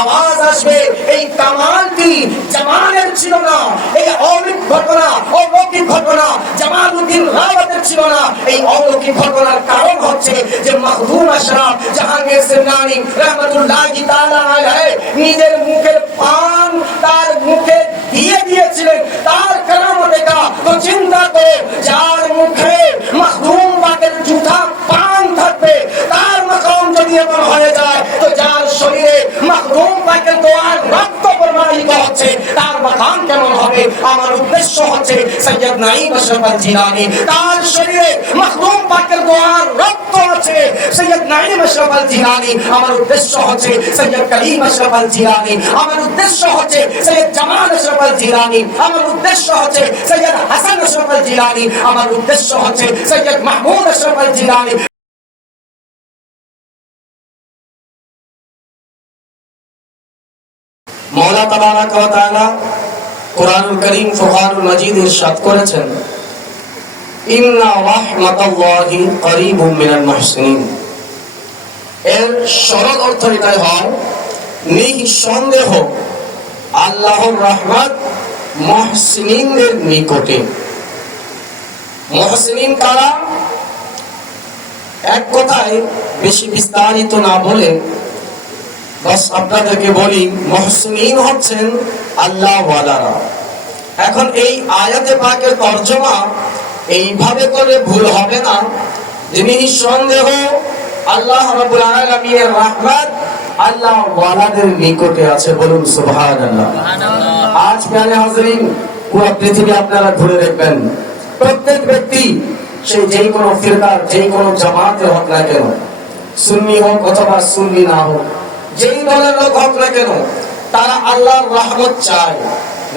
আওয়াজ আসবে। এই কামালটি জামালের ছিল না, এই অলৌকিক ঘটনা জামালউদ্দিন রাওয়াতের ছিল না। এই অলৌকিক ঘটনার কারণ হচ্ছে যে মাখদুম আশরাফ জাহাঙ্গীর সিরনানি রহমাতুল্লাহি তাআলা আলাইহি নিজের মুখের পান তার মুখে দিয়ে দিয়েছিলেন তার কারামত দেখা। তো চিন্তা করো, যার মুখে মাখদুম পাকের জুতা পান থাকবে, তার মাকাম যদি এমন হয়ে যায়, তো যার শরীরে মাখদুম পাকের দোয়ার রক্ত প্রবাহিত হচ্ছে, তার মাকাম কেমন হবে? আমার উদ্দেশ্য হচ্ছে সৈয়দ নাঈম আশরাফ আল জিলানী, তার শরীরে মাখদুম পাকের দোয়ার রক্ত আছে সৈয়দ নাঈম আশরাফ আল জিলানী। আমার উদ্দেশ্য হচ্ছে সৈয়দ করিম আশরাফ আল জিলানী। আমার উদ্দেশ্য হচ্ছে সৈয়দ জামাল আশরাফ আল জিলানী। আমার উদ্দেশ্য হচ্ছে সৈয়দ হাসান আশরাফ আল জিলানী। আমার উদ্দেশ্য হচ্ছে সৈয়দ মাহমুদ আশরাফ আল জিলানী। মওলা তাবারাক ওয়া তাআলা কুরআনুল কারীম ফুরকানুল মাজিদ ইরশাদ করেছেন, ইন্না রাহমাতাল্লাহি করিবুম মিনাল মুহসিনিন। এর সরল অর্থ এটাই হয়, নিঃসন্দেহ আল্লাহর রহমত মুহসিনিনদের নিকটে। মুহসিনিন কারা? এক কথায় বেশি বিস্তারিত না বলে বাস আপনাদেরকে বলি, মুহসিনিন হচ্ছেন আল্লাহ ওয়ালারা। এখন এই আয়াতে পাকের তরজমা এইভাবে করে ভুল হবে না যে নিঃসন্দেহ আল্লাহ রাব্বুল আলামিনের রহমত আল্লাহ ওয়ালাদের নিকটে আছে। বলুন সুবহানাল্লাহ। আজ প্রিয় হাজরিন, পুরো পৃথিবী আপনারা ঘুরে দেখবেন, প্রত্যেক ব্যক্তি সে যেই কোনো ফিরকার যেই কোনো জামাতের হোক না কেন, সুন্নি হোক অথবা সুন্নি না হোক, যেই দলের লোক হোক না কেন, তারা আল্লাহর রহমত চায়।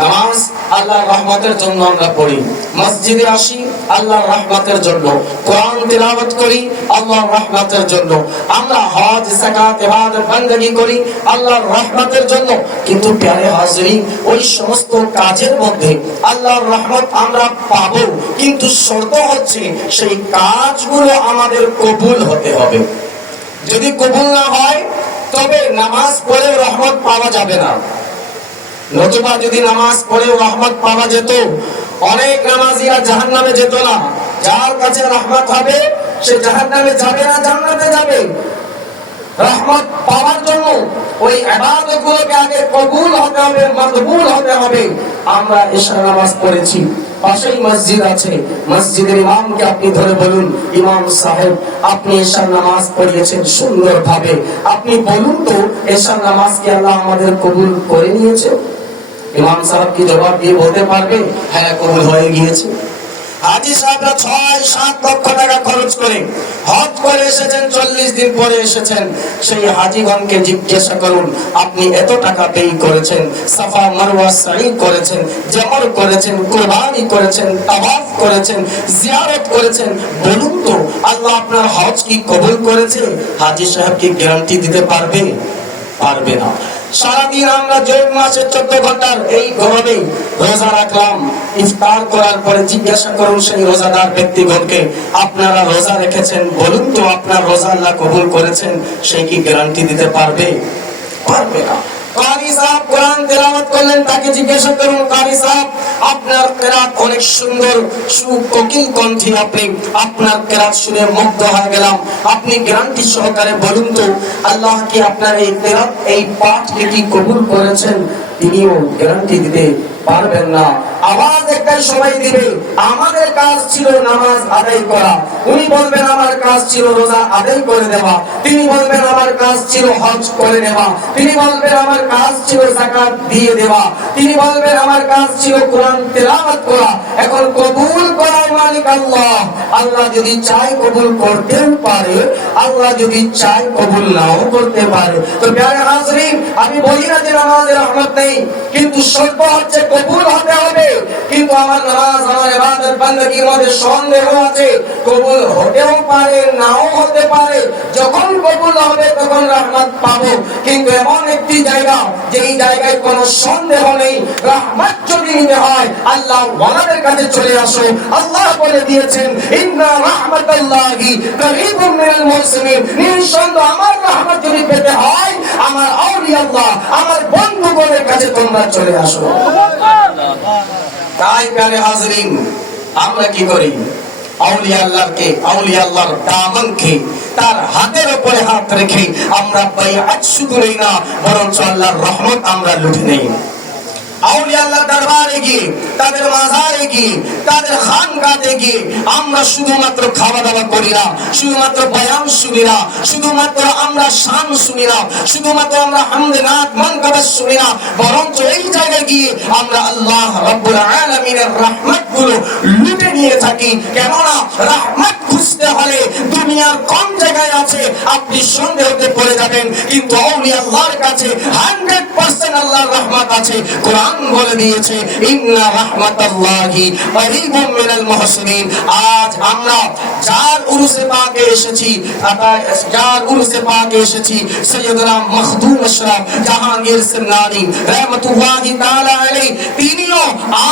নামাজ আল্লাহর রহমতের জন্য আমরা পড়ি, মসজিদে আসি আল্লাহর রহমতের জন্য, কোরআন তিলাওয়াত করি আল্লাহর রহমতের জন্য, আমরা হজ যাকাত ইবাদত বندگی করি আল্লাহর রহমতের জন্য। কিন্তু প্রিয় হাজরিন, ওই সমস্ত কাজের মধ্যে আল্লাহর রহমত আমরা পাবো, কিন্তু শর্ত হচ্ছে সেই কাজগুলো আমাদের কবুল হতে হবে। যদি কবুল না হয় তবে নামাজ পড়েও রহমত পাওয়া যাবে না। নতুবা যদি নামাজ পড়েও রহমত পাওয়া যেত, অনেক নামাজিরা জাহান্নামে যেত না। যার কাছে রহমত হবে সে জাহান্নামে যাবে না, জান্নাতে যাবে। রহমত পাওয়ার জন্য ওই ইবাদতগুলোকে আগে কবুল হতে হবে, মকবুল হতে হবে। আমরা এশা নামাজ পড়েছি, পাশেই মসজিদ আছে, মসজিদের ইমামকে আপনি ধরে বলুন, ইমাম সাহেব আপনি এশা নামাজ পড়িয়েছেন সুন্দরভাবে, আপনি বলুন তো এশা নামাজ কি আল্লাহ আমাদের কবুল করে নিয়েছে? ইমাম সাহেব কি জবাব দিয়ে বলতে পারবে হ্যাঁ কবুল হয়ে গিয়েছে? হাজী সাহেবরা ৬-৭ লক্ষ টাকা খরচ করে হজ করে এসেছেন, ৪০ দিন পরে এসেছেন। সেই হাজীগণকে জিজ্ঞাসা করুন, আপনি এত টাকা ব্যয় করেছেন, সাফা মারওয়া সাই করেছেন, জমর করেছেন, কুরবানি করেছেন, তাওয়াফ করেছেন, জিয়ারত করেছেন, বলুন তো আল্লাহ আপনার হজ কি কবুল করেছে? হাজী সাহেব কি গ্যারান্টি দিতে পারবে? পারবে না। সারাদিন আমরা জৈন মাসের 14 ঘন্টার এই গরমে রোজা রাখলাম, ইফতার করার পরে জিজ্ঞাসা করুন সেই রোজাদার ব্যক্তিগণকে, আপনারা রোজা রেখেছেন, বলুন তো আপনার রোজা আল্লাহ কবুল করেছেন? সে কি গ্যারান্টি দিতে পারবে? পারবে না। কারি সাহেব কোরআন তেলাওয়াত করলেন, তাকে জিজ্ঞাসা করুন, কারি সাহেব আপনার কিরাত অনেক সুন্দর, সুকোকিল কণ্ঠী, আপনি আপনার কিরাত শুনে মুগ্ধ হয়ে গেলাম, আপনি গ্যারান্টি সহকারে বলুন তো আল্লাহ কি আপনার এই কিরাত এই পাঠকে কি কবুল করেছেন? তিনিও গ্যারান্টি দিতে পারবেন না। আওয়াজ একটাই সময় দিবে, আমাদের কাজ ছিল নামাজ আদায় করা, উনি বলবেন আমার কাজ ছিল রোজা আদায় করে দেওয়া, তিনি বলবেন আমার কাজ ছিল হজ করে নেওয়া, তিনি বলবেন আমার কাজ ছিল যাকাত দিয়ে দেওয়া, তিনি বলবেন আমার কাজ ছিল কোরআন তেলাওয়াত করা। এখন কবুল করার মালিক আল্লাহ। আল্লাহ যদি চায় কবুল করতেও পারে, আল্লাহ যদি চায় কবুল নাও করতে পারে। তো প্রিয় হাজরিন, আমি বলি না যে নামাজের রহমত নেই, কিন্তু শর্ত হচ্ছে কবুল হতে হবে। কিন্তু আমার নামাজ, আমার ইবাদত বান্দাগির মধ্যে সন্দেহ আছে, কবুল হতেও পারে নাও হতে পারে। যখন কবুল হবে তখন রহমত পাবো। কিন্তু এমন একটি জায়গা, যেই জায়গায় কোনো সন্দেহ নেই, রহমত যদি নিতে হয় আল্লাহ ওয়ালাদের কাছে চলে আসো। আল্লাহ বলে দিয়েছেন, ইন্না রাহমাতাল্লাহি করিবুম মিনাল মুহসিনিন, নিঃসন্দেহে আমার রহমত যদি পেতে হয় আমার আউলিয়া আল্লাহ, আমার বন্ধুগণের কাছে তোমরা চলে আসো। তাই প্যারে হাজরিন, আমরা কি করি? আউলিয়া আল্লাহকে, আউলিয়া আল্লাহর দামনকে তার হাতের উপরে হাত রেখে আমরা বাইআত শুধু নেই না, বরঞ্চ আল্লাহর রহমত আমরা লুটে নেই। আউলিয়া আল্লাহর দরবারে গিয়ে, তাদের মাজারে গিয়ে, তাদের খানকাতে গিয়ে আমরা শুধুমাত্র খাওয়া দাওয়া করি না, শুধুমাত্র বয়ান শুনি না, শুধুমাত্র আমরা শান শুনি না, শুধুমাত্র আমরা হামদে নাত মানকাবাত শুনি না, বরঞ্চ এই জায়গায় গিয়ে আমরা আল্লাহ রাব্বুল আলামিনের রহমতগুলো লুটে নিয়ে থাকি। কেননা রহমত খুঁজতে হলে দুনিয়ার কোন জায়গায় আছে আপনি সন্দেহতে পড়ে যাবেন, কিন্তু আউলিয়া আল্লাহর কাছে 100% আল্লাহর রহমত আছে। কোরআন বলে দিয়েছে, ইন্না রাহমাতাল্লাহি করিবুম মিনাল মুহসিনিন। আজ আমরা যার উরুসে পাকে এসেছি, যার উরুসে পাকে এসেছি, সৈয়দনা মখদুম আশরাফ জাহাঙ্গীর সিন্নানি রাহমাতুল্লাহি তাআলা আলাইহি, তিনিও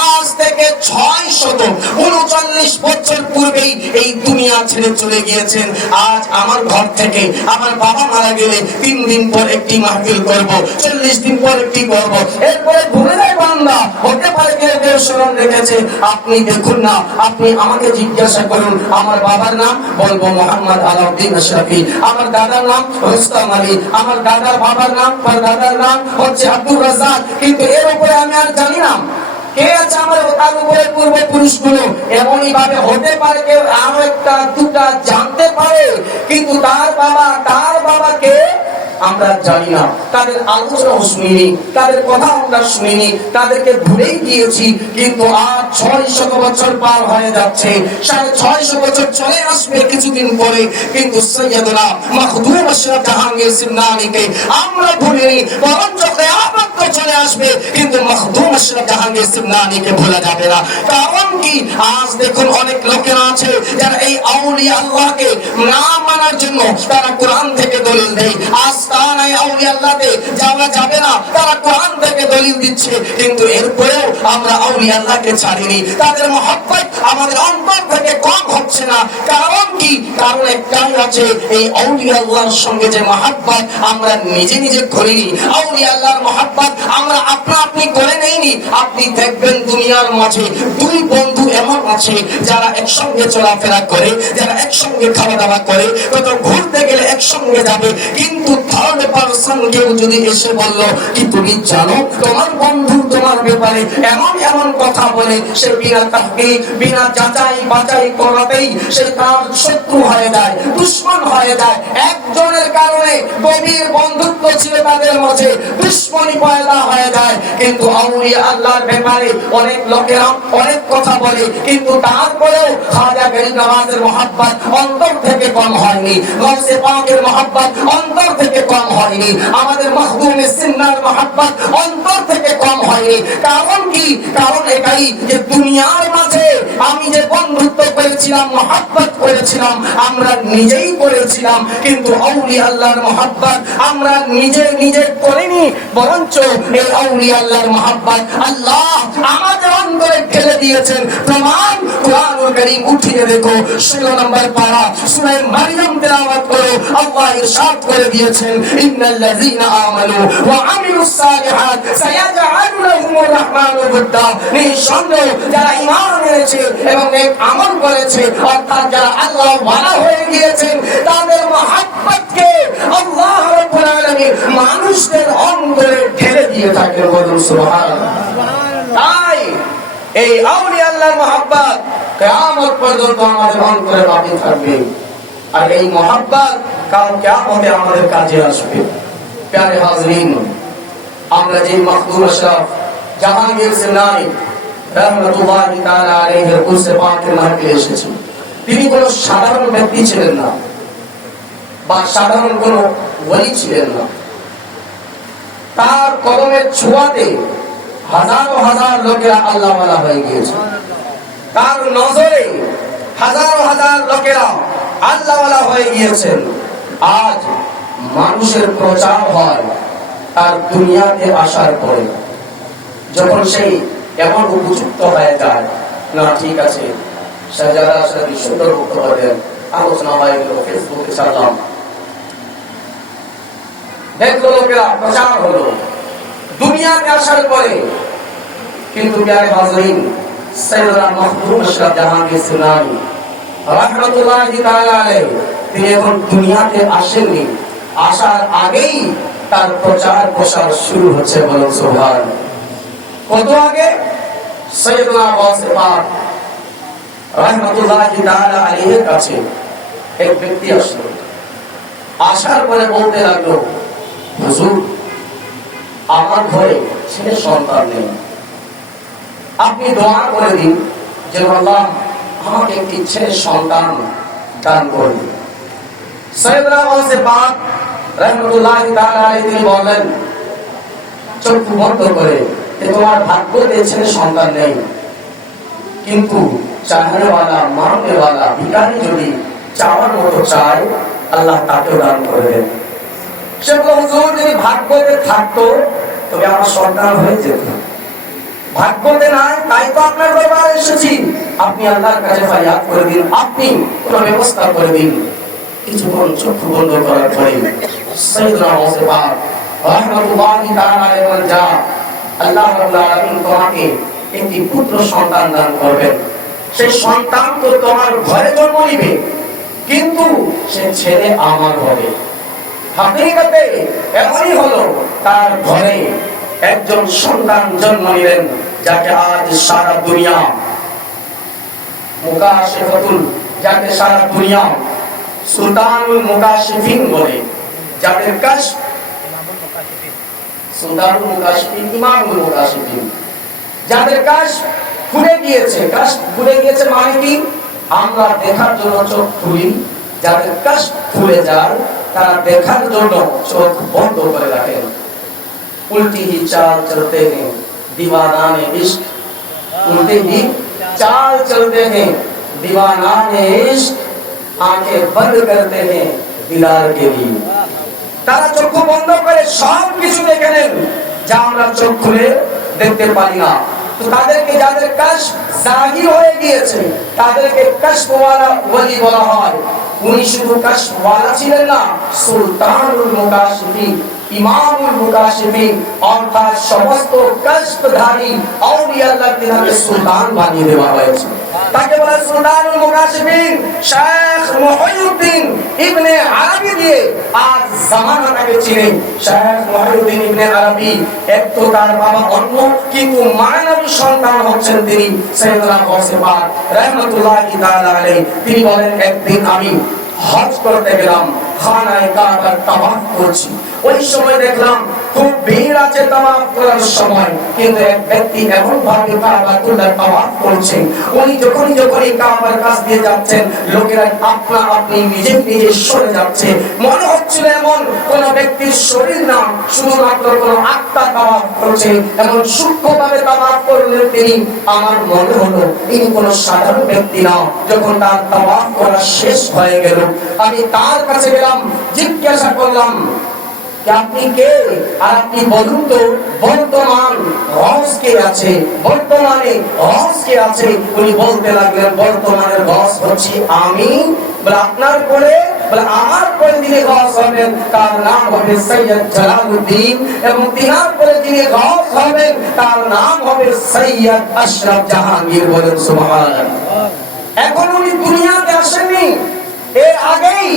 আজ থেকে 639 বছর পূর্বেই এই দুনিয়া ছেড়ে চলে গিয়েছেন। আজ আমার ঘর থেকে আমার বাবা মারা গেলে 3 দিন পর একটি মাহফিল করব, 40 দিন পর একটি করব, এরপরে ভুলে যায় বান্দা। হতে পারে কেউ স্মরণ রেখেছে, আপনি দেখুন না, আপনি আমাকে জিজ্ঞাসা করুন আমার বাবার নাম, বলবো মোহাম্মদ আলাউদ্দিন আশরাফি। আমার দাদার নাম রুস্তম আলী, আমার দাদার বাবার নাম, দাদার নাম হচ্ছে আব্দুর রাজ্জাক। কিন্তু এর উপরে আমি আর জানি না কে আছে আমার তার উপরে পূর্বপুরুষগুলো। এমনই ভাবে হতে পারে কেউ আরো একটা দুটা জানতে পারে, কিন্তু তার বাবা কে আমরা জানি না, তাদের আলোচনাও শুনিনি, তাদের কথা আমরা শুনিনি, তাদেরকে ভুলেই গিয়েছি। কিন্তু আজ 600 বছর পার হয়ে যাচ্ছে, 650 বছর চলে আসবে কিছুদিন পরে, কিন্তু সৈয়দনা মখদুম আশরাফ জাহাঙ্গীর সিন্নানিকে আমরা ভুলিনি, বরঞ্চ কিয়ামত তো চলে আসবে কিন্তু মখদুম আশরাফ জাহাঙ্গীর সিন্নানিকে ভোলা যাবে না। কারণ কি? আজ দেখুন অনেক লোকেরা আছে যারা এই আউলিয়া আল্লাহকে না মানার জন্য তারা কোরআন থেকে দলিল দেয়, আস্তানায়ে আউলিয়া আল্লাহতে যাওয়া যাবে না, তারা কোরআন থেকে দলিল দিচ্ছে। কিন্তু এরপরেও আমরা আউলিয়া আল্লাহকে ছাড়িনি, তাদের মহব্বত আমাদের অন্তর থেকে কম হচ্ছে না। কারণ কি? কারণ একটাই আছে, এই আউলিয়া আল্লাহর সঙ্গে যে মহব্বত আমরা নিজে নিজে করিনি, আউলিয়া আল্লাহর মহব্বত আমরা আপনি করে নেইনি। আপনি দেখবেন দুনিয়ার মাঝে দুই বন্ধু এমন আছে যারা একসঙ্গে চলাফেরা করে, যারা একসঙ্গে খাওয়া দাওয়া করে, কত ঘুরতে গেলে একসঙ্গে যাবে, কিন্তু থার্ড পারসন কেউ যদি এসে বলল কি তুমি জানো তোমার বন্ধু তোমার ব্যাপারে এমন এমন কথা বলে, সে বিনা তাহকিক, বিনা যাচাই বাছাই করাতেই সে তার শত্রু হয়ে যায়, দুশমন হয়ে যায়। একজনের কারণে গভীর বন্ধুত্ব ছিল তাদের মাঝে, দুশমনি পয়দা হয়ে যায়। কিন্তু আউলিয়া আল্লাহর ব্যাপারে অনেক লোকেরা অনেক কথা বলে, কিন্তু তারপরেও খাজা গরিব নওয়াজের মহব্বত অন্তর থেকে কম হয়নি, গৌসে পাকের মহব্বত অন্তর থেকে কম হয়নি, আমাদের মখদুম সিন্নার মহব্বত অন্তর থেকে কম হয়নি। কারণ কি? কারণ এটাই যে দুনিয়ার মাঝে আমি যে বন্ধুত্ব করেছিলাম, মহব্বত করেছিলাম, আমরা নিজেই করেছিলাম, কিন্তু আউলিয়া আল্লাহর মহব্বত আমরা নিজে করিনি, বরঞ্চ এই আউলিয়া আল্লাহর মহব্বত আল্লাহ আমাদের অন্তরে ফেলে দিয়েছেন। প্রমাণ কুরআনুল কারীম উঠিয়ে দেখো, 16 নম্বর পারা সূরা মারইয়াম তেলাওয়াত করো। আল্লাহ ইরশাদ করে দিয়েছেন, ইন্নাল্লাযীনা আমানু ওয়া আমিলুস সালিহাত সায়াজআলু লাহুমুর রাহমানু বুদ্দা। নিঃসন্দেহে যারা ঈমান এনেছে এবং নেক আমল করেছে, অর্থাৎ যারা আল্লাহ ওয়ালা হয়ে গিয়েছেন, তাদের মহব্বতকে আল্লাহ রাব্বুল আলামিন মানুষদের অন্তরে ঢেলে দিয়ে থাকেন। বলুন সুবহানাল্লাহ। তাই এই আউলিয়া আল্লাহর মহব্বত কিয়ামত পর্যন্ত আমাদের অন্তরে বাকি থাকবে, আর এই মহব্বত কাল কিয়ামতে আমাদের কাজে আসবে। প্যারে হাজরিন, আমরা যে মখদুম আশরাফ জাহাঙ্গীর সিন্নানি রাহমাতুল্লাহি তাআলা আলাইহির কুরসে পাকের মাহফিলে এসেছি, তিনি কোনো সাধারণ ব্যক্তি ছিলেন না বা সাধারণ কোনো ওলি ছিলেন না। তার কলমের ছোঁয়াতে হাজারো হাজার লোকেরা আল্লাহওয়ালা হয়ে গিয়েছে। তার নজরে হাজারো হাজার লোকেরা আল্লাহওয়ালা হয়ে গিয়েছেন। আজ মানুষের প্রচার হয় তার দুনিয়াতে আসার পরে, যখন সেই এমন উপযুক্ত হয়ে যায়, না ঠিক আছে সাজাদা আসলে সুন্দর বক্তব্য দেন, আলোচনা হয়ে গেল, ফেসবুকে ছাড়লাম, দেখলো লোকেরা, প্রচার হলো দুনিয়াতে আসার পরে। কিন্তু প্যারে হাজরিন, সৈয়দনা মাহমুদ আশরাফ জাহাঙ্গীর সুনানি রাহমাতুল্লাহি তাআলা আলাইহি, তিনি এখন দুনিয়াতে আসেননি, আসার আগেই তার প্রচার প্রসার শুরু হচ্ছে, বলুন সুবহানাল্লাহ। কত আগে? সৈয়দনা গাউসে পাক রাহমাতুল্লাহি তাআলা আলাইহির কাছে এক ব্যক্তি আসলো। আসার পরে বলতে লাগলো, হুজুর আমার ঘরে ছেলে সন্তান নেই, আপনি দোয়া করে দিন যে আল্লাহ আমাকে একটি ছেলে সন্তান দান করুন। সৈয়দনা গাউসে পাক রাহমাতুল্লাহি তাআলা আলাইহি তিনি বলেন, চক্ষু বন্ধ করে, তোমার ভাগ্যতে ছেলে সন্তান নেই, কিন্তু চাহনেওয়ালা, মাননেওয়ালা ভিখারি যদি চাওয়ার মতো চায়, আল্লাহ তাকেও দান করে দেন। সে বলল, হুজুর যদি ভাগ্যতে থাকতো তবে আমার সন্তান হয়ে যেত, ভাগ্যতে নাই, তাই তো আপনার দরবারে এসেছি, আপনি আল্লাহর কাছে ফরিয়াদ করে দিন, আপনি কোনো ব্যবস্থা করে দিন। কিছুক্ষণ চক্ষু বন্ধ করার পরে সৈয়দনা গাউসে পাক রাহমাতুল্লাহি তাআলা আলাইহি বলেন, যা, আল্লাহ রাব্বুল আলামিন তোমাকে একটি পুত্র সন্তান দান করবেন। সেই সন্তান তো তোমার ঘরে জন্ম নিবে, কিন্তু সে ছেলে আমার হবে। হাকিকতে এমনই হলো, তার ঘরে একজন সন্তান জন্ম নিলেন, যাকে আজ সারা দুনিয়া মুকাশিফাতুল, যাকে সারা দুনিয়া সুলতানুল মুকাশিফিন বলে, যাদের কাশফ সুলতানুল মুকাশিফিন, ইমামুল মুকাশিফিন, যাদের কাশফ খুলে গিয়েছে। কাশফ খুলে গিয়েছে মানে কি? আমরা দেখার জন্য চোখ খুলি, যাদের কাশফ খুলে যায় তারা দেখার জন্য চোখ বন্ধ করে রাখেন। उल्टी ही चाल चलते हैं दीवाना ने इश्क, उल्टी ही चाल चलते हैं दीवाना ने इश्क, आंखें बंद करते हैं दीदार के लिए। তারা চক্ষু বন্ধ করে সব কিছু দেখে নেন, যা আমরা চোখ খুলে দেখতে পারি না। তো তাদেরকে, যাদের কাশফ জাহির হয়ে গিয়েছে, তাদেরকে কাশফওয়ালা ওলি বলা হয়। উনি শুধু কাশফওয়ালা ছিলেন না, সুলতানুল মুকাশিফিন, ইমামুল মুকাশিফিন, অর্থাৎ সমস্ত কাশফধারী আউলিয়া আল্লাহকে নামে সুলতান বানিয়ে দেওয়া হয়েছে। তাকে বলা সুলতানুল মুকাশিফিন। শেখ মুহিউদ্দিন ইবনে আরবি দিয়ে আজ জামানাটাকে চিনে। শেখ মুহিউদ্দিন ইবনে আরবি, এক তো তার বাবা অন্য, কিন্তু মানবী সন্তান হচ্ছেন তিনি সৈয়দনা গাউসে পাক রাহমাতুল্লাহি তাআলা আলাইহি। তিনি বলেন, একদিন আমি হজ করতে গেলাম, খানায়ে কাবার তাওয়াফ করছি, ওই সময় দেখলাম খুব ভিড় আছে তাওয়াফ করার সময়, কিন্তু এক ব্যক্তি এমন ভাবে কাবাতুল্লাহ তাওয়াফ করছেন, উনি যখনই কাবার কাছ দিয়ে যাচ্ছেন, লোকেরা আপনা আপনি নিজে নিজে সরে যাচ্ছে। মনে হচ্ছিল এমন কোন ব্যক্তির শরীর না, শুধুমাত্র কোন আত্মা তাওয়াফ করছে, এমন সূক্ষ্মভাবে তাওয়াফ করলেন তিনি। আমার মনে হলো ইনি কোন সাধারণ ব্যক্তি না। যখন তার তাওয়াফ করা শেষ হয়ে গেল, আমি তার কাছে গেলাম, জিজ্ঞাসা করলাম, আপনি কে? আর আপনি বলুন তো বর্তমান গস কে আছে, বর্তমানে গস কে আছে? উনি বলতে লাগলেন, বর্তমানের গস হচ্ছে আমি। বলে আপনার পরে? বলে আমার পরে যিনি গস হবেন তার নাম হবে সৈয়দ জালালউদ্দিন, এবং তিনার পরে যিনি গস হবেন তার নাম হবে সৈয়দ আশরাফ জাহাঙ্গীর। বলেন সুবহানাল্লাহ। এখন উনি দুনিয়াতে আসেননি, এর আগেই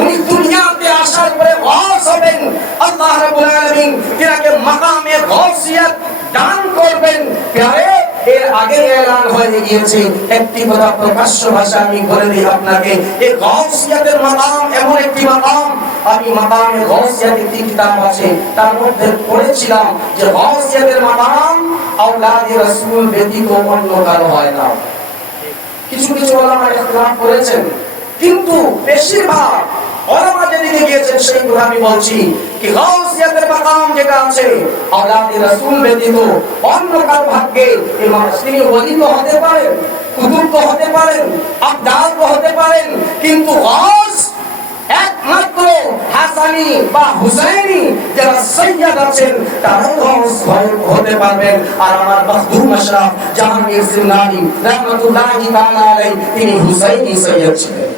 উনি দুনিয়াতে আসার পরে গস হবেন। আল্লাহ রাব্বুল আলামিন তিনাকে মাকামে গসিয়ত দান করবেন। প্যারে, এর আগে এলান হয়ে গিয়েছে। একটি কথা প্রকাশ্য ভাষা আমি বলে দিই আপনাকে, এই গসিয়তের মাকাম এমন একটি মাকাম, আমি মাকামে গসিয়ত একটি কিতাব আছে, তার মধ্যে পড়েছিলাম যে গসিয়তের মাকাম আওলাদে রাসূল ব্যতীত অন্য কারো হয় না। কিছু কিছু ওলামা ইখতিলাফ করেছেন, কিন্তু বেশিরভাগ ওলামা যেদিকে গিয়েছেন সেই কথা আমি বলছি কি গাউসিয়াতের মাকাম যেটা আছে আওলাদে রাসূল ব্যতীত অন্য কারো ভাগ্যে ইমাম তিনি ওলি তো হতে পারেন, কুতুব তো হতে পারেন, আবদাল তো হতে পারেন, কিন্তু গাউস একমাত্র হাসানি বা হুসাইনি যারা সৈয়দ আছেন তারাই গাউস হতে পারবেন। আর আমার মখদুম আশরাফ জাহাঙ্গীর জিন্নানী রাহমাতুল্লাহি তাআলা আলাইহি তিনি হুসাইনি সৈয়দ ছিলেন।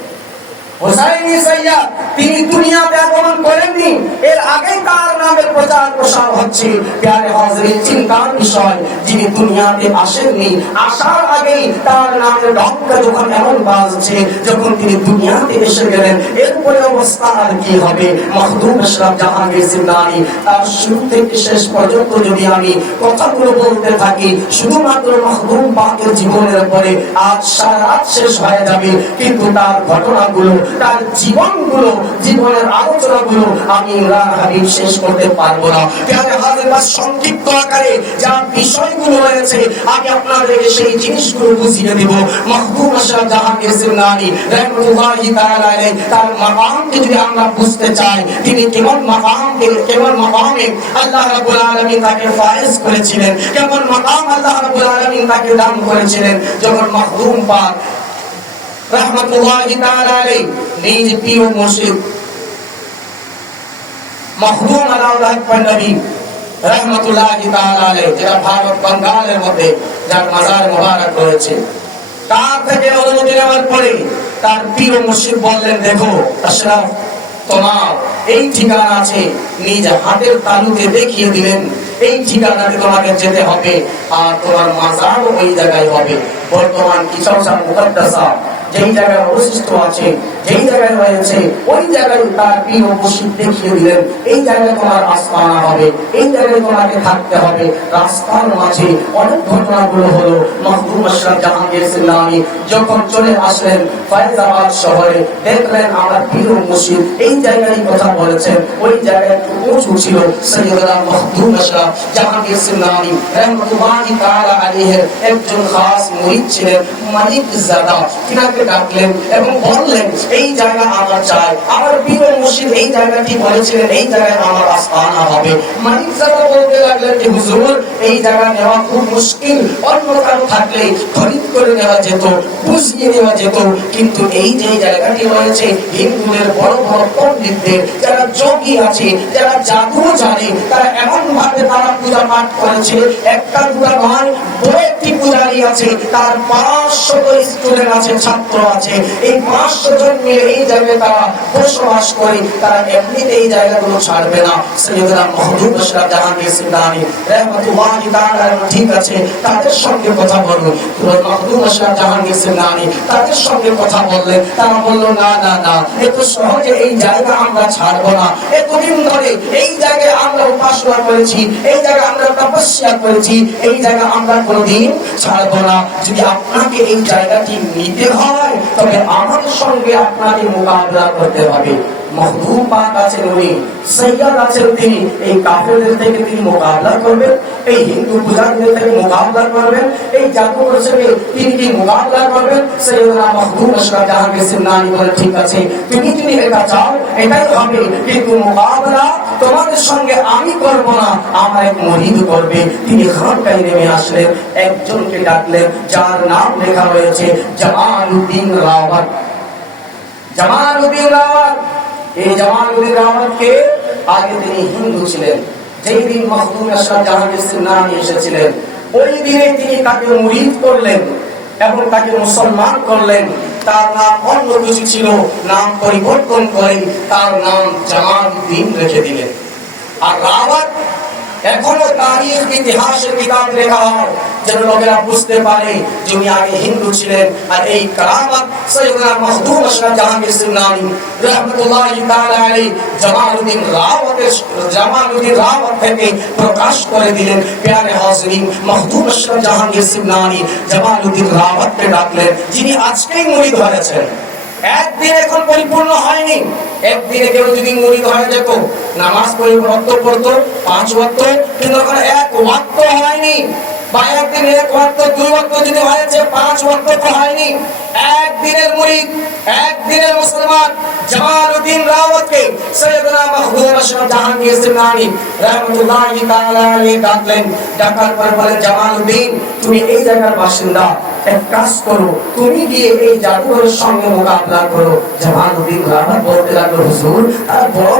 হুসাইনি সৈয়দ তিনি দুনিয়াতে আগমন করেননি, এর আগেই তার নামের প্রচার প্রসার হচ্ছে। প্যারে হাজরিন, চিন্তার বিষয়, যিনি দুনিয়াতে আসেননি, আসার আগেই তার নামের ডঙ্কা যখন এমন বাজছে, যখন তিনি দুনিয়াতে এসে গেলেন, এরপরে অবস্থা আর কি হবে। মখদুম আশরাফ জাহাঙ্গীর জিন্নানী তার শুরু থেকে শেষ পর্যন্ত যদি আমি কথাগুলো বলতে থাকি, শুধুমাত্র মখদুম পাকের জীবনের পরে আজ সারা রাত শেষ হয়ে যাবে, কিন্তু তার ঘটনাগুলো, তার জীবনগুলো, জীবনের আলোচনাগুলো আমি ইমরান হাবিব শেষ করতে পারবো না। প্যারে হাজির সংক্ষিপ্ত আকারে যা বিষয়গুলো রয়েছে আমি আপনাদেরকে সেই জিনিসগুলো বুঝিয়ে দেব। মখদুম আশরাফ জাহাঙ্গীর জিন্নানী রাহমাতুল্লাহি তাআলা আলাইহি তার মাকামকে যদি আমরা বুঝতে চাই, তিনি কেমন মাকামে আল্লাহ রাব্বুল আলামিন তাকে ফায়েজ করেছিলেন, কেমন মাকাম আল্লাহ রাব্বুল আলামিন তাকে দান করেছিলেন। যখন মখদুম পাক রাহমাতুল্লাহি তাআলা আলাইহি নিজ প্রিয় মুর্শিদ মখদুম আলাউল্লাহ পান্ডবী রাহমাতুল্লাহি তাআলা আলাইহি, যারা ভারত বাঙ্গালের মধ্যে যার মাজার মোবারক রয়েছে, তার থেকে অনুমতি নেওয়ার পরে তার প্রিয় মুর্শিদ বললেন, দেখো আশরাফ, তোমার এই ঠিকানা আছে। নিজ হাতের তালুতে দেখিয়ে দিলেন, এই ঠিকানাতে তোমাকে যেতে হবে, আর তোমার মাজারও ওই জায়গায় হবে। বর্তমান কিশোরগঞ্জ মুকদ্দাসা যেই জায়গায় অবশিষ্ট আছে, যেই জায়গায় রয়েছে, ওই জায়গায় তার প্রিয় মুর্শিদ দেখিয়ে দিলেন, এই জায়গায় তোমার আস্তানা হবে, এই জায়গায় তোমাকে থাকতে হবে। রাস্তার মাঝে অনেক ঘটনাগুলো হলো। মখদুম আশরাফ জাহাঙ্গীর জিন্নানী যখন চলে আসলেন ফয়জাবাদ শহরে, দেখলেন আমার প্রিয় মুর্শিদ এই জায়গায় কথা বলেছেন, ওই জায়গায় একটু উঁচু ছিল। সৈয়দনা মখদুম আশরাফ জাহাঙ্গীর জিন্নানী রাহমাতুল্লাহি তাআলা আলাইহির একজন খাস মুরিদ ছিলেন মালিক জাদা, তিনাকে ডাকলেন এবং বললেন, এই জায়গা আমার চাই। আমার প্রিয় মুর্শিদ এই জায়গাটি বলেছিলেন, এই জায়গায় আমার আস্তানা হবে। মালিক জাদা বলতে লাগলেন যে হুজুর, এই জায়গা নেওয়া খুব মুশকিল, অন্য কারো থাকলে খরিদ করে নেওয়া যেত, বুঝিয়ে নেওয়া যেত, কিন্তু এই যে জায়গাটি রয়েছে হিন্দুদের বড় বড় পণ্ডিতদের, যারা যোগী আছে, যারা জাদু জানে, তারা এমন ভাবে তারা পূজা পাঠ করেছে, একটা দুটা নয়, বড় একটি পূজারি আছে, তার 500 স্টুডেন্ট আছে, ছাত্র আছে। এই 500 জন মিলে এই জায়গায় তারা বসবাস করে, তারা এমনিতে এই জায়গাগুলো ছাড়বে না। সৈয়দনা মখদুম আশরাফ জাহাঙ্গীর জিন্নানী রাহমাতুল্লাহি তাআলা, ঠিক আছে, তাদের সঙ্গে কথা বলুন। মখদুম আশরাফ জাহাঙ্গীর জিন্নানী তাদের সঙ্গে কথা বললেন, তারা বলল, না না না, এত সহজে এই জায়গা আমরা ছাড়বো না। এতদিন ধরে এই জায়গায় আমরা উপাসনা করেছি, এই জায়গায় আমরা তপস্যা করেছি, এই জায়গা আমরা কোনোদিন ছাড়বো না। যদি আপনাকে এই জায়গাটি নিতে হয়, তবে আমাদের সঙ্গে আপনাকে মোকাবিলা করতে হবে। মখদুম পাক আছেন উনি, সৈয়দ আছেন তিনি, এই কাফেরদের থেকে তিনি মোকাবিলা করবেন, এই হিন্দু পূজারীদের থেকে মোকাবিলা করবেন, এই জাদুঘর থেকে তিনি কি মোকাবিলা করবেন। সৈয়দনা মখদুম আশরাফ জাহাঙ্গীর জিন্নানী বলে, ঠিক আছে, তুমি যদি এটা চাও এটাই হবে, কিন্তু মোকাবিলা তোমাদের সঙ্গে আমি করব না, আমার এক মুরিদ করবে। তিনি খানকায় নেমে আসলেন, একজনকে ডাকলেন যার নাম লেখা রয়েছে জামালউদ্দিন রাওয়াত। জামালউদ্দিন রাওয়াত, এই জামালউদ্দিন রাওয়াতকে আগে তিনি হিন্দু ছিলেন। যেই দিন মখদুম আশরাফ জাহাঙ্গীর জিন্নানী এসেছিলেন, ওই দিনে তিনি তাকে মুরিদ করলেন এবং তাকে মুসলমান করলেন। তার নাম অন্য কিছু ছিল, নাম পরিবর্তন করে তার নাম জামালউদ্দিন রেখে দিলেন। আর রাওয়াত এখনো তারিখ ইতিহাসের কিতাব লেখা হয়, যেন লোকেরা বুঝতে পারে যে উনি আগে হিন্দু ছিলেন। আর এই কারামাত সৈয়দনা মখদুম আশরাফ জাহাঙ্গীর জিন্নানী রাহমাতুল্লাহি তাআলা আলাইহি জামালউদ্দিন রাওয়াত থেকে প্রকাশ করে দিলেন। প্যারে হাজরিন, মখদুম আশরাফ জাহাঙ্গীর জিন্নানী জামালউদ্দিন রাওয়াতকে ডাকলেন, যিনি আজকেই মুরিদ হয়েছেন। একদিন এখন পরিপূর্ণ হয়নি। একদিনে কেউ যদি মুরিদ হয়ে যেত, নামাজ পড়তো 5 ওয়াক্ত, কিন্তু এখন 1 ওয়াক্ত হয়নি, বা একদিন 1 ওয়াক্ত 2 ওয়াক্ত যদি হয়েছে, 5 ওয়াক্ত তো হয়নি। একদিনের মুরিদ, একদিনের মুসলমান জামালউদ্দিন রাওয়াতকে সৈয়দনা মাহবুব আশরাফ জাহাঙ্গীর সিমনানি রাহমাতুল্লাহি তাআলা আলাইহি ডাকলেন। ডাকার পর বলেন, জামালউদ্দিন তুমি এই জায়গার বাসিন্দা, এক কাজ করো, তুমি গিয়ে এই জাদুঘরের সঙ্গে মোকাবিলা করো। জামালউদ্দিন রাওয়াত বলতে লাগলো, হুজুর তার বড়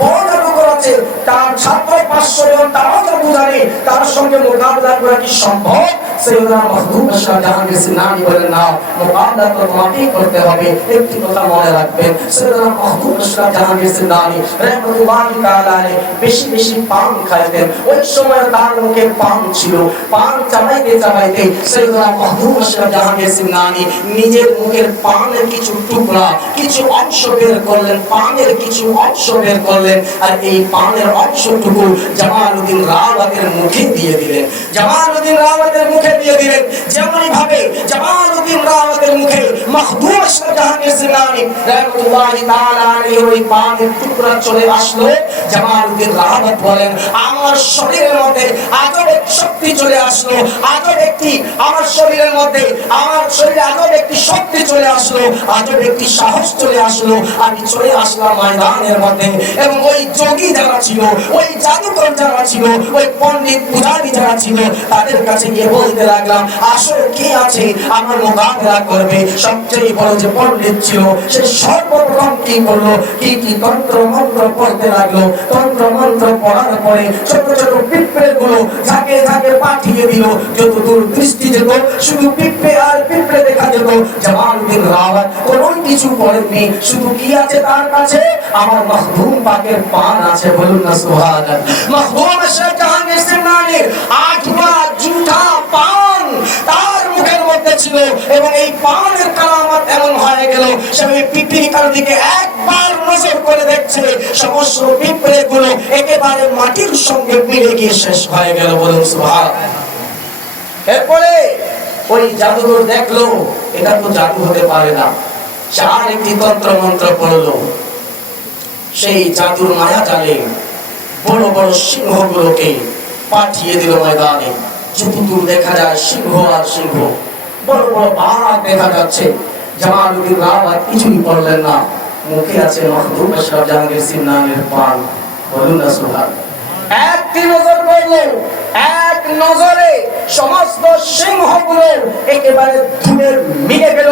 বড় জাদুঘর আছে, তার ছাত্র 500 জন, তারাও জাদু জানে, তার সঙ্গে মোকাবিলা করা কি সম্ভব? সৈয়দনা মাহবুব আশরাফ জাহাঙ্গীর সিমনানি বলেন, না, মোকাবিলা তো তোমাকেই করতে হবে। একটি কথা মনে রাখবেন, সৈয়দনা মাহবুব আশরাফ জাহাঙ্গীর সিমনানি রাহমাতুল্লাহি তাআলা আলাইহি বেশি বেশি পান খাইতেন। ওই সময় তার মুখে পান ছিল, পান চাবাইতে চাবাইতে সৈয়দনা মাহবুব আশরাফ জাহাঙ্গীর সিমনানি নিজের মুখের পানের কিছু টুকরা, কিছু অংশ বের করলেন, পানের কিছু অংশ বের করলেন, আর এই পানের অংশটুকু জামালউদ্দিন রাওয়াতের মুখে দিয়ে দিলেন। জামালউদ্দিন রাওয়াতের মুখে দিয়ে দিলেন। যেমন ভাবে জামালউদ্দিন রাওয়াতের মুখে মাহবুব আশরাফ জাহাঙ্গীর সিমনানি রাহমাতুল্লাহি তাআলা আলাইহি ওই পানের টুকরা চলে আসলো। জামালউদ্দিন রাওয়াত বলেন, আমার শরীরের মধ্যে আজব এক শক্তি চলে আসলো, আজব একটি আমার শরীরের মধ্যে, আমার শরীরে আজব একটি শক্তি চলে আসলো, আজব একটি সাহস চলে আসলো। আমি চলে আসলাম ময়দানের মধ্যে, এবং ওই যোগী যারা ছিল, ওই জাদুকর যারা ছিল, ওই পণ্ডিত পূজারী যারা ছিল, তাদের কাছে গিয়ে বলতে লাগলাম, আসলে কে আছে আমার মোকাবিলা করবে? সবচেয়ে বড় যে পণ্ডিত ছিল, সে সর্বপ্রথম কি করলো, কি তন্ত্র মন্ত্র পড়তে লাগলো। তন্ত্র মন্ত্র পড়ার পরে ছোট ছোট পিঁপড়ে গুলো ঝাঁকে ঝাঁকে পাঠিয়ে দিল। যত দূর দৃষ্টি যেত শুধু পিঁপড়ে আর পিঁপড়ে দেখা যেত। জামালউদ্দিন রাওয়াত কোনো কিছু করেননি, শুধু কি আছে তার কাছে? আমার মাহবুব পাকের পান আছে, বলুন না সুবহানাল্লাহ। মাহবুব আশরাফ জাহাঙ্গীর সিমনানির 8টা জুঠা পান তার মুখের মধ্যে ছিল, এবং এই পানের কারামত এমন হয়ে গেল, সে পিঁপড়িকার দিকে একবার নজর করে দেখছে, সমস্ত পিঁপড়ে গুলো একেবারে মাটির সঙ্গে মিলে গিয়ে শেষ হয়ে গেল, বলুন সুবহানাল্লাহ। এরপরে ওই জাদুঘর দেখলো এটা তো জাদু হতে পারে না, চার একটি তন্ত্র মন্ত্র পড়লো। সেই জাদুর মায়া জালে বড় বড় সিংহগুলোকে পাঠিয়ে দিল ময়দানে। যতদূর দেখা যায় সিংহ আর সিংহ, বড় বড় বাঘ দেখা যাচ্ছে। জামালউদ্দিন রাওয়াত কিছুই করলেন না, মুখে আছে মাহবুব আশরাফ জাহাঙ্গীর সিমনানির পান, বলুন না সুবহানাল্লাহ। একটি নজর করলো, এক নজরে সমস্ত সিংহগুলো একেবারে ধুয়ে মিলে গেল,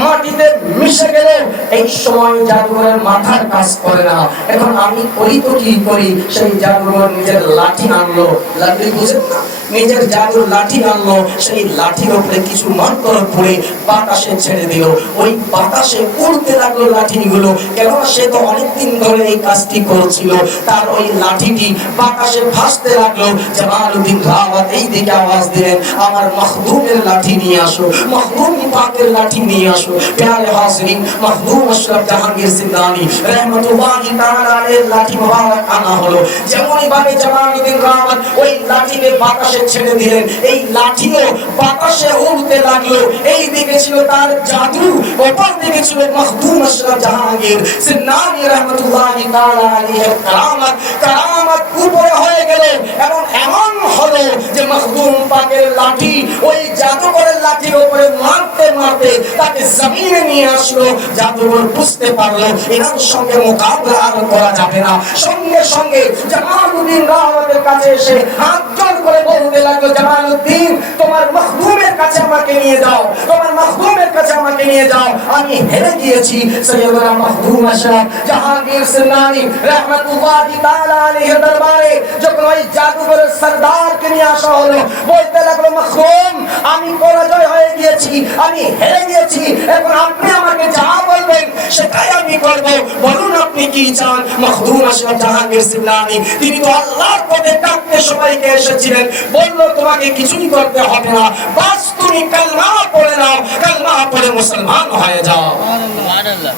মাটিতে মিশে গেল। এই সময় জাদুঘরের মাথার কাজ করে না। এখন আমি করি তো কি করি? সেই জাদুঘর নিজের লাঠি আনলো, লাঠি বুঝেন না, নিজের জাদুর লাঠি আনলো। সেই লাঠির উপরে কিছু মন্ত্র পড়ে বাতাসে ছেড়ে দিল। ওই বাতাসে উড়তে লাগলো লাঠিগুলো, কেননা সে তো অনেকদিন ধরে এই কাজটি করছিল। তার ওই লাঠিটি বাতাসে ভাসতে লাগলো। জামালউদ্দিন রাওয়াত এই দিকে আওয়াজ দিলেন, আমার মাহবুবের লাঠি নিয়ে আসো, মাহবুব পাকের লাঠি নিয়ে আসো। প্যারে হাজিরিন, মাহবুব আশরাফ জাহাঙ্গীর সিমনানি রাহমাতুল্লাহি তাআলা আলাইহির লাঠি মোবারক আনা হলো। যেমনই ভাবে জামালউদ্দিন রাওয়াত ওই লাঠিকে বাতাসে ছেড়ে দিলেন, এই লাঠিও বাতাসে উড়তে লাগলো। এই দিকে ছিল তার জাদু, অপর দিকে ছিল মাহবুব আশরাফ জাহাঙ্গীর সিমনানি রাহমাতুল্লাহি তাআলা আলাইহির কারামাত। কারামাত উপরে হয়ে গেল, এবং এমন হলো যে মাহবুব পাকের লাঠি ওই জাদুকরের লাঠির উপরে মারতে মারতে তাকে জমিনে নিয়ে আসলো। জাদুকর বুঝতে পারলো এনার সঙ্গে মোকাবিলা আর করা যাবে না। সঙ্গে সঙ্গে জামালউদ্দিন রাওয়াতের কাছে এসে হাত জোড় করে বলতে লাগলো, জামালউদ্দিন তোমার মাহবুবের কাছে আমাকে নিয়ে যাও, তোমার মাহবুবের কাছে আমাকে নিয়ে যাও, আমি হেরে গিয়েছি। সৈয়দনা মাহবুব আশরাফ জাহাঙ্গীর সিমনানি রাহমাতুল্লাহি তাআলা আলাইহির দরবারে যখন ওই জাদুঘরের সরদারকে নিয়ে আসা হলো, বলতে লাগলো, মাহবুব আমি পরাজয় হয়ে গিয়েছি, আমি হেরে গিয়েছি, এখন আপনি আমাকে যা বলবেন সেটাই আমি করব, বলুন আপনি কি চান? মাহবুব আশরাফ জাহাঙ্গীর সিমনানি তিনি তো আল্লাহর পথে ডাকতে সবাইকে এসেছিলেন, বলল তোমাকে কিছুই করতে হবে না, বাস তুমি কালমা পড়ে নাও, কালমা পড়ে মুসলমান হয়ে যাও। সুবহানাল্লাহ।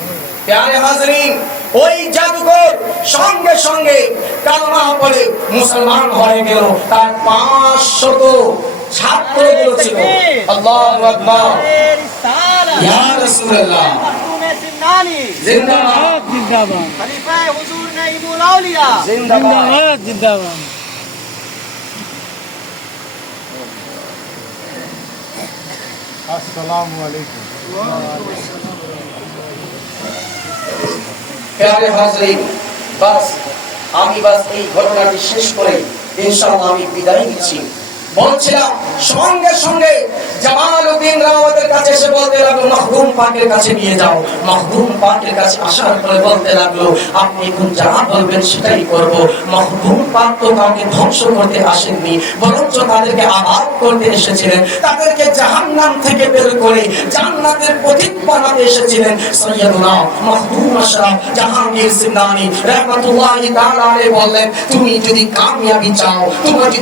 প্যারে হাজরিন, ওই জাদুঘর সঙ্গে সঙ্গে কালমা পড়ে মুসলমান হয়ে গেল। তার 500 ছাত্রগুলো ছিল। আল্লাহু আকবার, ইয়া রাসূলুল্লাহ, জিন্দাবাদ জিন্দাবাদ, খলিফা হুজুর নাইবুল আউলিয়া জিন্দাবাদ জিন্দাবাদ। আসসালামু আলাইকুম। প্যারে হাজরিন, আমি এই ঘটনাটি শেষ করে ইনশাআল্লাহ আমি বিদায় নিচ্ছি। বলছিলাম সঙ্গে সঙ্গে জামালউদ্দিন রাওয়াতের কাছে এসে বলতে লাগলো, মখদুম পাকের কাছে নিয়ে যাও। মখদুম পাকের কাছে আসার পরে বলতে লাগলো, আপনি এখন যা বলবেন সেটাই করব। মখদুম পাক তো কাউকে ধ্বংস করতে আসেননি, বরঞ্চ তাদেরকে আবাদ করতে এসেছিলেন, তাদেরকে জাহান্নাম থেকে বের করে জান্নাতের পথিক বানাতে এসেছিলেন। সৈয়দনা মখদুম আশরাফ জাহাঙ্গীর সিন্নানি রাহমাতুল্লাহি তাআলা আলাইহি বললেন, তুমি যদি কামিয়াবি চাও,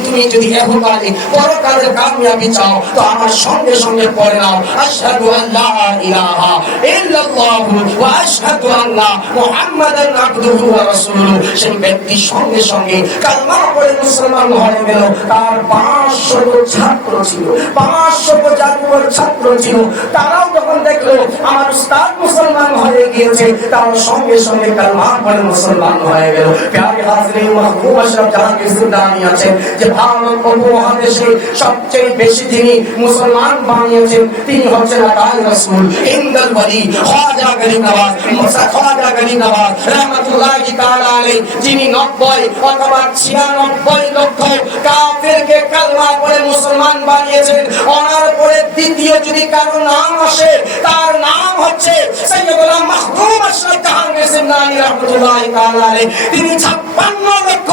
তুমি যদি ইহকালে পরকালের কামিয়াবি চাও, তো আমার সঙ্গে সঙ্গে পড়ে নাও, আশহাদু আল্লা ইলাহা ইল্লাল্লাহু ওয়া আশহাদু আন্না মুহাম্মাদান আবদুহু ওয়া রাসূলুহু। সেই ব্যক্তি সঙ্গে সঙ্গে কালেমা পড়ে মুসলমান হয়ে গেল। তার 500 ছাত্র ছিল, 500 জাদুকর ছাত্র ছিল। তারাও যখন দেখলো আমার উস্তাদ মুসলমান হয়ে গিয়েছে, তারা সঙ্গে সঙ্গে কালেমা পড়ে মুসলমান হয়ে গেল। প্যারে হাজরিন, মখদুম আশরাফ জাহাঙ্গীর সিন্নানি আছেন যে ভারত উপমহাদেশে সবচেয়ে বেশি যিনি মুসলমান বানিয়েছেন তিনি হচ্ছেন আকাই রাসূল ইনদাল ওয়ালি খাজা গরীব নওয়াজ, মুসা খাজা গরীব নওয়াজ রাহমাতুল্লাহি তাআলা আলাইহি, যিনি 90 অথবা 96 লক্ষ কাফেরকে কালেমা পড়ে মুসলমান বানিয়েছেন। ওনার পরে দ্বিতীয় যদি কারো নাম আসে, তার নাম হচ্ছে সৈয়দুনা মখদুম আশরাফ জাহাঙ্গীর সিন্নানি রাহমাতুল্লাহি তাআলা আলাইহি। তিনি 56 লক্ষ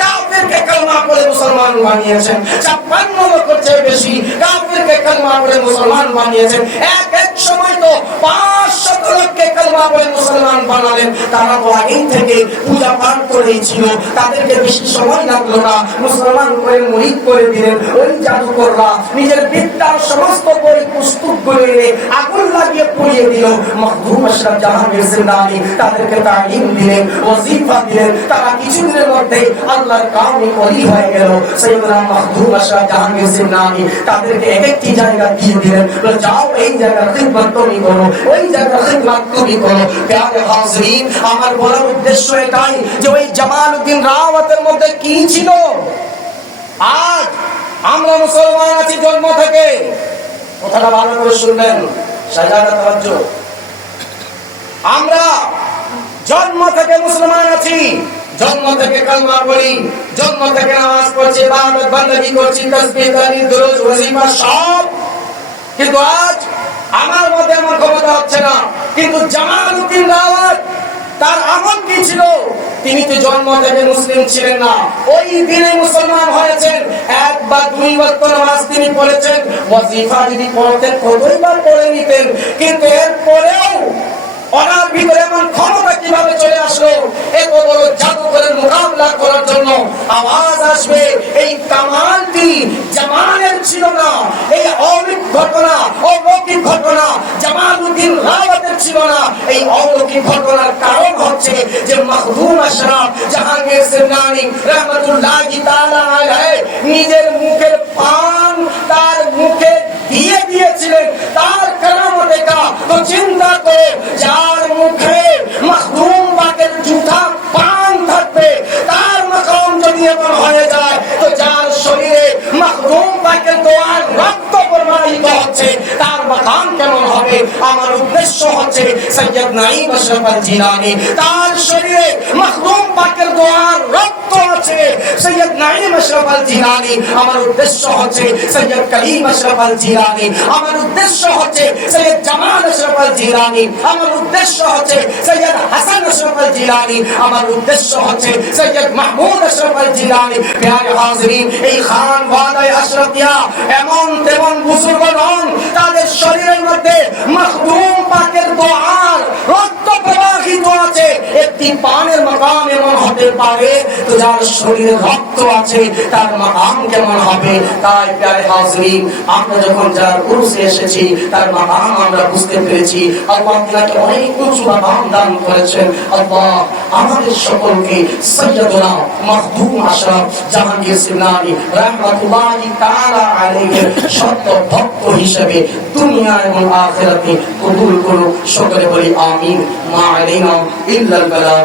কাফেরকে কালেমা পড়ে মুসলমান বানিয়েছেন। 56 লক্ষের চেয়ে বেশি কাফেরকে কালেমা পড়ে মুসলমান বানিয়েছেন। এক সময় তো 500 লক্ষকে কালেমা পড়ে মুসলমান বানালেন। তারা তো আগেই থেকে পূজা পাঠ করেই ছিল, তাদেরকে বেশি সময় লাগলো না, মুসলমান করে মুরিদ করে দিলেন। ওই জাদুকররা নিজের বিদ্যার সমস্ত বই পুস্তকগুলো এনে আগুন লাগিয়ে পুড়িয়ে দিল। মখদুম আশরাফ জাহাঙ্গীর সিন্নানি তাদেরকে তালিম দিলেন, ওয়াজিফা দিলেন। তারা কিছুদিনের মধ্যে আল্লাহর কামে ওলি হয়ে গেল। সৈয়দনা মখদুম আশরাফ জাহাঙ্গীর সিন্নানি তাদেরকে একটি জায়গা দিয়ে দিলেন, যাও এই জায়গার খিদমত তুমি করো, ওই জায়গার খিদমত তুমি করো। প্যারে হাজরিন, আমার বলার উদ্দেশ্য এটাই যে ওই জামালউদ্দিন রাওয়াতের মধ্যে কি ছিল। আজ আমরা মুসলমান আছি জন্ম থেকে, কথাটা ভালো করে শুনবেন, সাজাদা তাওয়াজ্জুহ। আমরা জন্ম থেকে মুসলমান আছি, জন্ম থেকে কালেমা পড়ি, জন্ম থেকে নামাজ পড়ছি, ইবাদত বندگی করছি, তাসবিহ তাহলিল দুরূদ ওয়াজিফা সব। কিন্তু আজ আমার মধ্যে এমন ক্ষমতা হচ্ছে না। কিন্তু জামালউদ্দিন রাওয়াত তার আমল কি ছিল? তিনি তো জন্ম থেকে মুসলিম ছিলেন না, ওই দিনে মুসলমান হয়েছেন। 1 বা 2 ওয়াক্ত নামাজ তিনি পড়েছেন, ওয়াজিফা যদি পড়তেন কতইবার পড়ে নিতেন। কিন্তু এরপরেও ওনার ভিতরে এমন ক্ষমতা কিভাবে চলে আসলো? এত বড় জাদুকরের মোকাবিলা করার জন্য আওয়াজ আসবে, এই কামালটি জামালের ছিল না। এই অলৌকিক ঘটনা জামালউদ্দিন রাওয়াতের ছিল না। এই অলৌকিক ঘটনার কারণ হচ্ছে যে মখদুম আশরাফ জাহাঙ্গীর সিন্নানি রাহমাতুল্লাহি তাআলা আলাইহি নিজের মুখের পান তার মুখে দিয়ে দিয়েছিলেন। তার কারামতে কা তো চিন্তা করে, যার মুখে মখদুম পাকের জুতা পান থাকবে, তার মাকাম যদি এমন হয়ে যায়, তো যার শরীরে মখদুম পাকের দোয়ার রক্ত প্রবাহিত হচ্ছে, তার মাকাম কেমন হবে? আমার উদ্দেশ্য হচ্ছে সৈয়দ নাঈম আশরাফ আল জিলানী, তার শরীরে মখদুম পাকের দোয়ার রক্ত আছে। সৈয়দ নাঈম আশরাফ আল জিলানী, আমার উদ্দেশ্য হচ্ছে সৈয়দ করিম আশরাফ আল জিলানী, আমার উদ্দেশ্য হচ্ছে সৈয়দ জামাল আশরাফ আল জিলানী, আমার উদ্দেশ্য হচ্ছে সৈয়দ হাসান আশরাফ আল জিলানী, আমার উদ্দেশ্য হচ্ছে সৈয়দ মাহমুদ আশরাফ আল জিলানী। প্যারে হাজরিন, এই খানওয়ালায়ে আশরাফিয়া এমন তেমন বুজুর্গ নন, তাদের শরীরের মধ্যে মখদুম পাকের দোয়ার রক্ত প্রবাহিত আছে। একটি পানের মাকাম এমন হতে পারে, তো যার শরীরে রক্ত আছে তার মাকাম কেমন হবে? তাই প্যারে হাজরিন, আমরা যখন যার উরুসে এসেছি তার মাকাম আমরা বুঝতে পেরেছি। আল্লাহ তাআলা অনেক উঁচু মাকাম দান করেছেন। আল্লাহ আমাদের সকলকে সৈয়দনা মখদুম আশরাফ জাহাঙ্গীর সিন্নানি রাহমাতুল্লাহি তাআলা আলাইহি সত্য ভক্ত হিসেবে দুনিয়া এবং আখিরাতে কবুল করুন। সকলে বলি আমিন। মা আলাইনা ইল্লাল বালাগ।